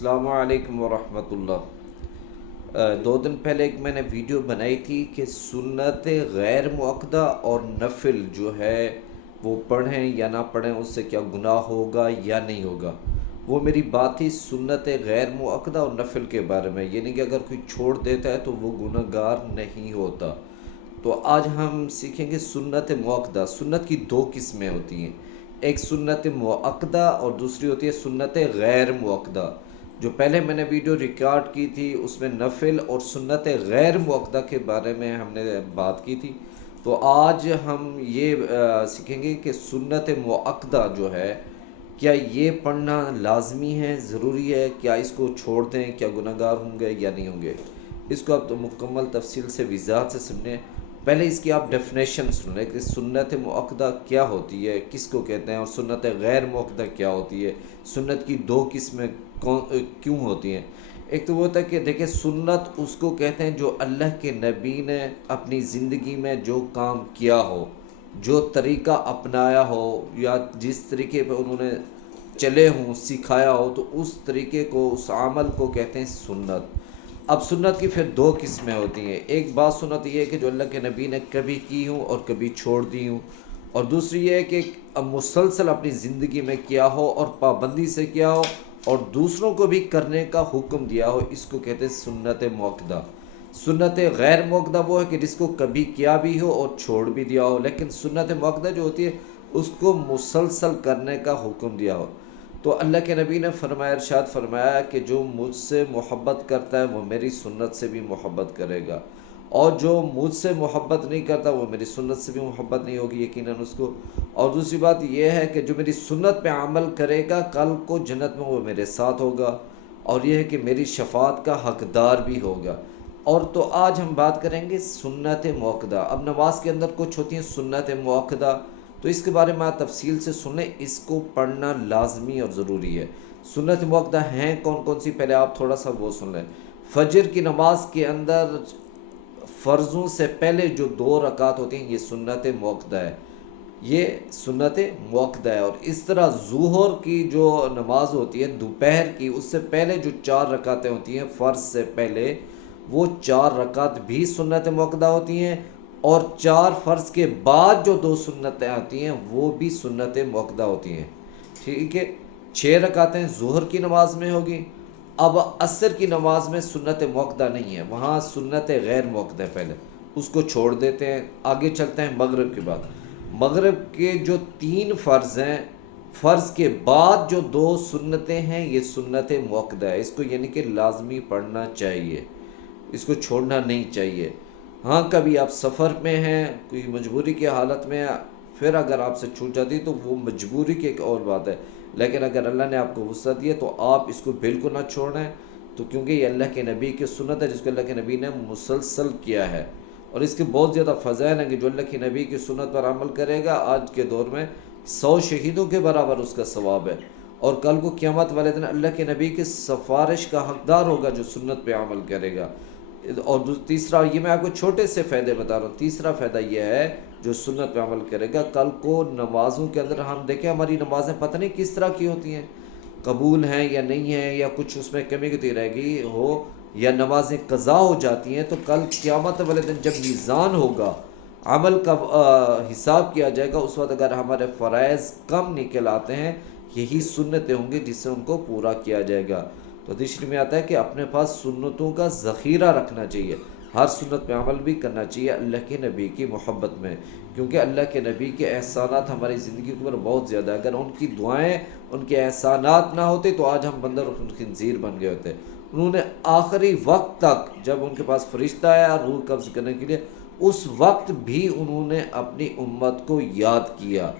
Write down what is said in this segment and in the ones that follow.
السلام علیکم ورحمۃ اللہ۔ دو دن پہلے ایک میں نے ویڈیو بنائی تھی کہ سنت غیر مؤکدہ اور نفل جو ہے وہ پڑھیں یا نہ پڑھیں، اس سے کیا گناہ ہوگا یا نہیں ہوگا۔ وہ میری بات تھی سنت غیر مؤکدہ اور نفل کے بارے میں، یعنی کہ اگر کوئی چھوڑ دیتا ہے تو وہ گناہ گار نہیں ہوتا۔ تو آج ہم سیکھیں گے سنت مؤکدہ۔ سنت کی دو قسمیں ہوتی ہیں، ایک سنت مؤکدہ اور دوسری ہوتی ہے سنت غیر مؤکدہ۔ جو پہلے میں نے ویڈیو ریکارڈ کی تھی اس میں نفل اور سنت غیر مؤکدہ کے بارے میں ہم نے بات کی تھی۔ تو آج ہم یہ سیکھیں گے کہ سنت مؤکدہ جو ہے کیا یہ پڑھنا لازمی ہے، ضروری ہے، کیا اس کو چھوڑ دیں کیا گناہ گار ہوں گے یا نہیں ہوں گے۔ اس کو آپ تو مکمل تفصیل سے وضاحت سے سنیں۔ پہلے اس کی آپ ڈیفینیشن سن لیں کہ سنت مؤکدہ کیا ہوتی ہے، کس کو کہتے ہیں، اور سنت غیر مؤکدہ کیا ہوتی ہے، سنت کی دو قسمیں کیوں ہوتی ہیں۔ ایک تو وہ ہوتا ہے کہ دیکھیں سنت اس کو کہتے ہیں جو اللہ کے نبی نے اپنی زندگی میں جو کام کیا ہو، جو طریقہ اپنایا ہو یا جس طریقے پہ انہوں نے چلے ہوں، سکھایا ہو، تو اس طریقے کو، اس عمل کو کہتے ہیں سنت۔ اب سنت کی پھر دو قسمیں ہوتی ہیں، ایک بات سنت یہ ہے کہ جو اللہ کے نبی نے کبھی کی ہوں اور کبھی چھوڑ دی ہوں، اور دوسری یہ ہے کہ مسلسل اپنی زندگی میں کیا ہو اور پابندی سے کیا ہو اور دوسروں کو بھی کرنے کا حکم دیا ہو، اس کو کہتے ہیں سنت مؤکدہ۔ سنت غیر مؤکدہ وہ ہے کہ جس کو کبھی کیا بھی ہو اور چھوڑ بھی دیا ہو، لیکن سنت مؤکدہ جو ہوتی ہے اس کو مسلسل کرنے کا حکم دیا ہو۔ تو اللہ کے نبی نے فرمایا، ارشاد فرمایا کہ جو مجھ سے محبت کرتا ہے وہ میری سنت سے بھی محبت کرے گا، اور جو مجھ سے محبت نہیں کرتا وہ میری سنت سے بھی محبت نہیں ہوگی یقیناً اس کو۔ اور دوسری بات یہ ہے کہ جو میری سنت پہ عمل کرے گا کل کو جنت میں وہ میرے ساتھ ہوگا، اور یہ ہے کہ میری شفاعت کا حقدار بھی ہوگا۔ اور تو آج ہم بات کریں گے سنت مؤکدہ۔ اب نماز کے اندر کچھ ہوتی ہیں سنت مؤکدہ، تو اس کے بارے میں آپ تفصیل سے سنیں، اس کو پڑھنا لازمی اور ضروری ہے۔ سنت مؤکدہ ہیں کون کون سی، پہلے آپ تھوڑا سا وہ سن لیں۔ فجر کی نماز کے اندر فرضوں سے پہلے جو 2 رکعت ہوتی ہیں یہ سنت مؤکدہ ہے، یہ سنت مؤکدہ ہے۔ اور اس طرح ظہر کی جو نماز ہوتی ہے دوپہر کی، اس سے پہلے جو 4 رکعتیں ہوتی ہیں فرض سے پہلے، وہ 4 رکعت بھی سنت مؤکدہ ہوتی ہیں، اور 4 فرض کے بعد جو 2 سنتیں آتی ہیں وہ بھی سنت مؤکدہ ہوتی ہیں، ٹھیک ہے۔ 6 رکعتیں ظہر کی نماز میں ہوگی۔ اب عصر کی نماز میں سنت مؤکدہ نہیں ہے، وہاں سنت غیر مؤکدہ پہلے، اس کو چھوڑ دیتے ہیں۔ آگے چلتے ہیں مغرب کے بعد۔ مغرب کے جو 3 فرض ہیں، فرض کے بعد جو 2 سنتیں ہیں یہ سنت مؤکدہ ہے، اس کو یعنی کہ لازمی پڑھنا چاہیے، اس کو چھوڑنا نہیں چاہیے۔ ہاں کبھی آپ سفر میں ہیں، کوئی مجبوری کی حالت میں، پھر اگر آپ سے چھوٹ جاتی تو وہ مجبوری کی ایک اور بات ہے، لیکن اگر اللہ نے آپ کو وسعت دی ہے تو آپ اس کو بالکل نہ چھوڑیں، تو کیونکہ یہ اللہ کے نبی کی سنت ہے جس کو اللہ کے نبی نے مسلسل کیا ہے، اور اس کے بہت زیادہ فضائل ہیں کہ جو اللہ کے نبی کی سنت پر عمل کرے گا آج کے دور میں 100 شہیدوں کے برابر اس کا ثواب ہے، اور کل کو قیامت والے دن اللہ کے نبی کی سفارش کا حقدار ہوگا جو سنت پہ عمل کرے گا۔ اور تیسرا، یہ میں آپ کو چھوٹے سے فائدے بتا رہا ہوں، تیسرا فائدہ یہ ہے جو سنت پہ عمل کرے گا کل کو نمازوں کے اندر، ہم دیکھیں ہماری نمازیں پتہ نہیں کس طرح کی ہوتی ہیں، قبول ہیں یا نہیں ہیں، یا کچھ اس میں کمی ہوتی رہ گئی ہو، یا نمازیں قضا ہو جاتی ہیں، تو کل قیامت والے دن جب میزان ہوگا، عمل کا حساب کیا جائے گا، اس وقت اگر ہمارے فرائض کم نکل آتے ہیں، یہی سنتیں ہوں گی جس سے ان کو پورا کیا جائے گا۔ تو حدیث میں آتا ہے کہ اپنے پاس سنتوں کا ذخیرہ رکھنا چاہیے، ہر سنت پہ عمل بھی کرنا چاہیے اللہ کے نبی کی محبت میں، کیونکہ اللہ کے نبی کے احسانات ہماری زندگی کے اوپر بہت زیادہ ہے۔ اگر ان کی دعائیں، ان کے احسانات نہ ہوتے تو آج ہم بندر خنزیر بن گئے ہوتے۔ انہوں نے آخری وقت تک، جب ان کے پاس فرشتہ آیا روح قبض کرنے کے لیے، اس وقت بھی انہوں نے اپنی امت کو یاد کیا،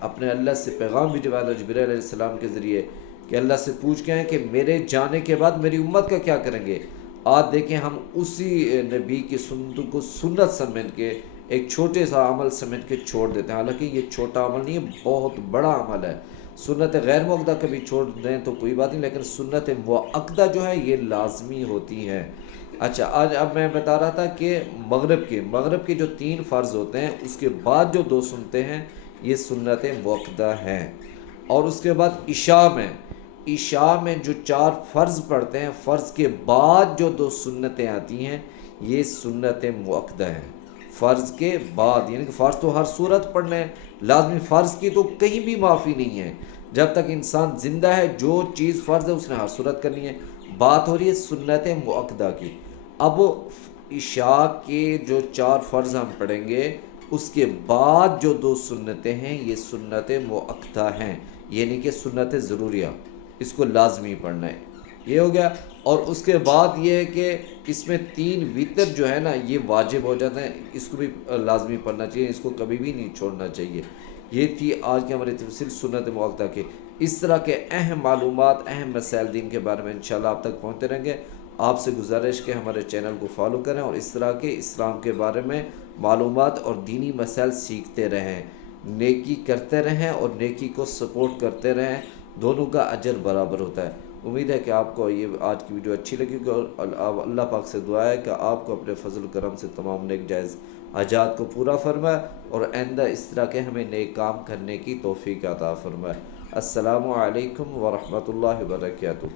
اپنے اللہ سے پیغام بھی بھیجوایا جبرائیل علیہ السلام کے ذریعے کہ اللہ سے پوچھ کے ہیں کہ میرے جانے کے بعد میری امت کا کیا کریں گے۔ آج دیکھیں ہم اسی نبی کی سنتوں کو سنت سمجھ کے ایک چھوٹے سا عمل سمجھ کے چھوڑ دیتے ہیں، حالانکہ یہ چھوٹا عمل نہیں ہے، بہت بڑا عمل ہے۔ سنت غیر مؤکدہ کبھی چھوڑ دیں تو کوئی بات نہیں، لیکن سنت مؤکدہ جو ہے یہ لازمی ہوتی ہیں۔ اچھا، آج اب میں بتا رہا تھا کہ مغرب کے جو 3 فرض ہوتے ہیں اس کے بعد جو 2 سنتے ہیں یہ سنت مؤکدہ ہیں۔ اور اس کے بعد عشاء میں جو 4 فرض پڑھتے ہیں، فرض کے بعد جو 2 سنتیں آتی ہیں یہ سنت مؤکدہ ہیں۔ فرض کے بعد، یعنی کہ فرض تو ہر صورت پڑھنا ہے، لازمی فرض کی تو کہیں بھی معافی نہیں ہے، جب تک انسان زندہ ہے جو چیز فرض ہے اس نے ہر صورت کرنی ہے۔ بات ہو رہی ہے سنت مؤکدہ کی۔ اب عشاء کے جو 4 فرض ہم پڑھیں گے اس کے بعد جو 2 سنتیں ہیں یہ سنت مؤکدہ ہیں، یعنی کہ سنت ضروریہ، اس کو لازمی پڑھنا ہے، یہ ہو گیا۔ اور اس کے بعد یہ ہے کہ اس میں 3 وطر جو ہے نا یہ واجب ہو جاتے ہیں، اس کو بھی لازمی پڑھنا چاہیے، اس کو کبھی بھی نہیں چھوڑنا چاہیے۔ یہ تھی آج کی ہماری تفصیل سنت مؤکدہ کی۔ اس طرح کے اہم معلومات، اہم مسائل دین کے بارے میں انشاءاللہ آپ تک پہنچتے رہیں گے۔ آپ سے گزارش کہ ہمارے چینل کو فالو کریں اور اس طرح کے اسلام کے بارے میں معلومات اور دینی مسائل سیکھتے رہیں، نیکی کرتے رہیں اور نیکی کو سپورٹ کرتے رہیں، دونوں کا اجر برابر ہوتا ہے۔ امید ہے کہ آپ کو یہ آج کی ویڈیو اچھی لگی گی، اور اللہ پاک سے دعا ہے کہ آپ کو اپنے فضل و کرم سے تمام نیک جائز حاجات کو پورا فرمائے اور آئندہ اس طرح کے ہمیں نیک کام کرنے کی توفیق عطا فرمائے۔ السلام علیکم ورحمۃ اللہ وبرکاتہ۔